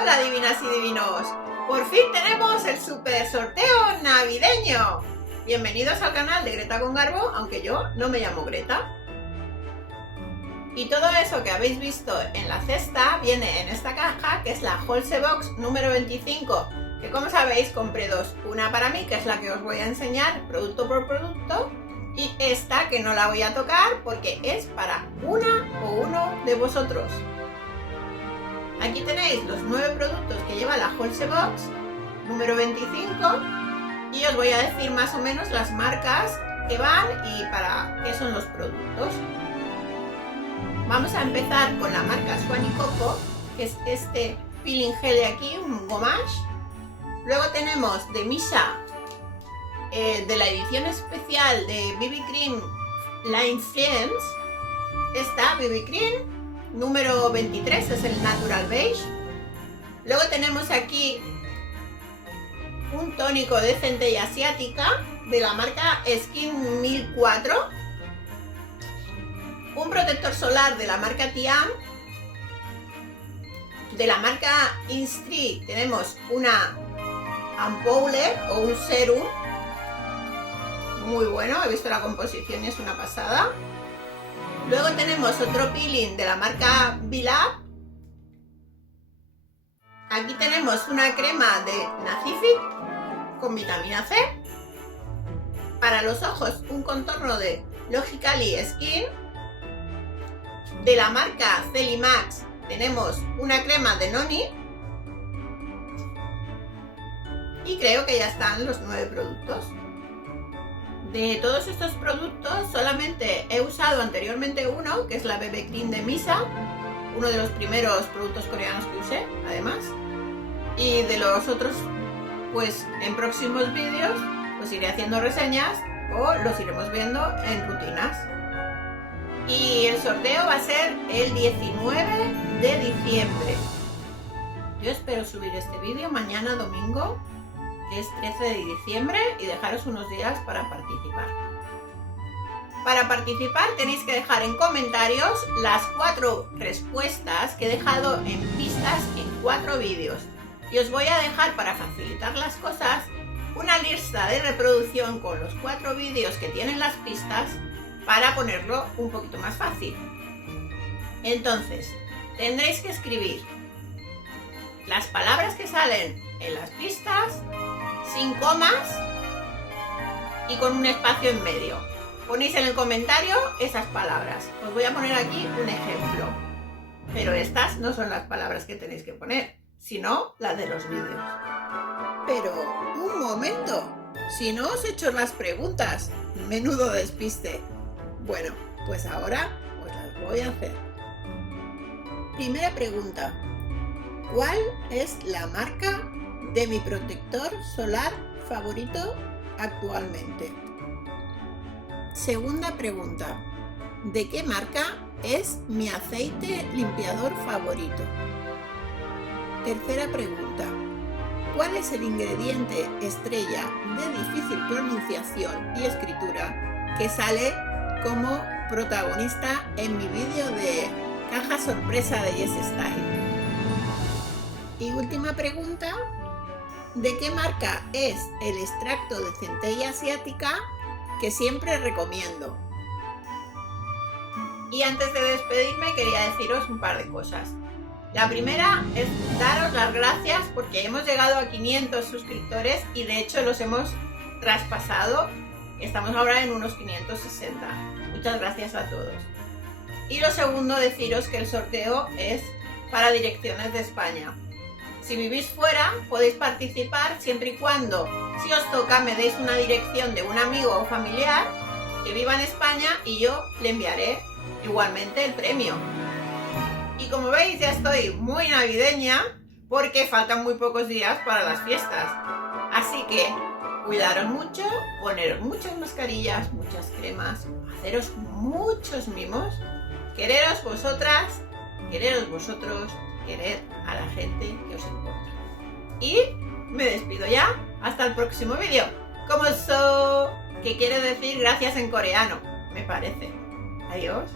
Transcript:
Hola divinas y divinos, por fin tenemos el super sorteo navideño. Bienvenidos al canal de Greta con Garbo, aunque yo no me llamo Greta. Y todo eso que habéis visto en la cesta viene en esta caja, que es la Holse Box número 25, que como sabéis compré dos, una para mí, que es la que os voy a enseñar producto por producto, y esta que no la voy a tocar porque es para una o uno de vosotros. Aquí tenéis los 9 productos que lleva la Holse Box número 25 y os voy a decir más o menos las marcas que van y para qué son los productos. Vamos a empezar con la marca Swanny Coco, que es este peeling gel de aquí, un gommage. Luego tenemos de Misa, de la edición especial de BB Cream Line Friends, esta BB Cream número 23, es el Natural Beige. Luego tenemos aquí un tónico de centella asiática de la marca Skin 1004, un protector solar de la marca Tiam. De la marca Instri tenemos una ampoule o un serum muy bueno, he visto la composición y es una pasada. Luego tenemos otro peeling de la marca Vilab. Aquí tenemos una crema de Nacific con vitamina C. Para los ojos, un contorno de Logically Skin. De la marca Celimax tenemos una crema de Noni. Y creo que ya están los 9 productos. De todos estos productos solamente he usado anteriormente uno, que es la BB Cream de Misa, uno de los primeros productos coreanos que usé, además. Y de los otros, pues en próximos vídeos, pues iré haciendo reseñas o los iremos viendo en rutinas. Y el sorteo va a ser el 19 de diciembre. Yo espero subir este vídeo mañana domingo, que es 13 de diciembre, y dejaros unos días para participar. Para participar tenéis que dejar en comentarios las 4 respuestas que he dejado en pistas en 4 vídeos. Y os voy a dejar, para facilitar las cosas, una lista de reproducción con los 4 vídeos que tienen las pistas para ponerlo un poquito más fácil. Entonces, tendréis que escribir las palabras que salen en las pistas, sin comas y con un espacio en medio. Ponéis en el comentario esas palabras. Os voy a poner aquí un ejemplo, pero estas no son las palabras que tenéis que poner, sino las de los vídeos. Pero, un momento, si no os he hecho las preguntas, menudo despiste. Bueno, pues ahora os las voy a hacer. Primera pregunta: ¿cuál es la marca de mi protector solar favorito actualmente? Segunda pregunta: ¿de qué marca es mi aceite limpiador favorito? Tercera pregunta: ¿cuál es el ingrediente estrella de difícil pronunciación y escritura que sale como protagonista en mi vídeo de caja sorpresa de Yes Style? Y última pregunta: ¿de qué marca es el extracto de centella asiática que siempre recomiendo? Y antes de despedirme quería deciros un par de cosas. La primera es daros las gracias porque hemos llegado a 500 suscriptores y de hecho los hemos traspasado. Estamos ahora en unos 560. Muchas gracias a todos. Y lo segundo, deciros que el sorteo es para direcciones de España. Si vivís fuera, podéis participar siempre y cuando, si os toca, me deis una dirección de un amigo o familiar que viva en España y yo le enviaré igualmente el premio. Y como veis, ya estoy muy navideña porque faltan muy pocos días para las fiestas. Así que cuidaros mucho, poneros muchas mascarillas, muchas cremas, haceros muchos mimos, quereros vosotras, quereros vosotros, querer a la gente que os importa. Y me despido ya, hasta el próximo vídeo. Como so, que quiere decir gracias en coreano, me parece. Adiós.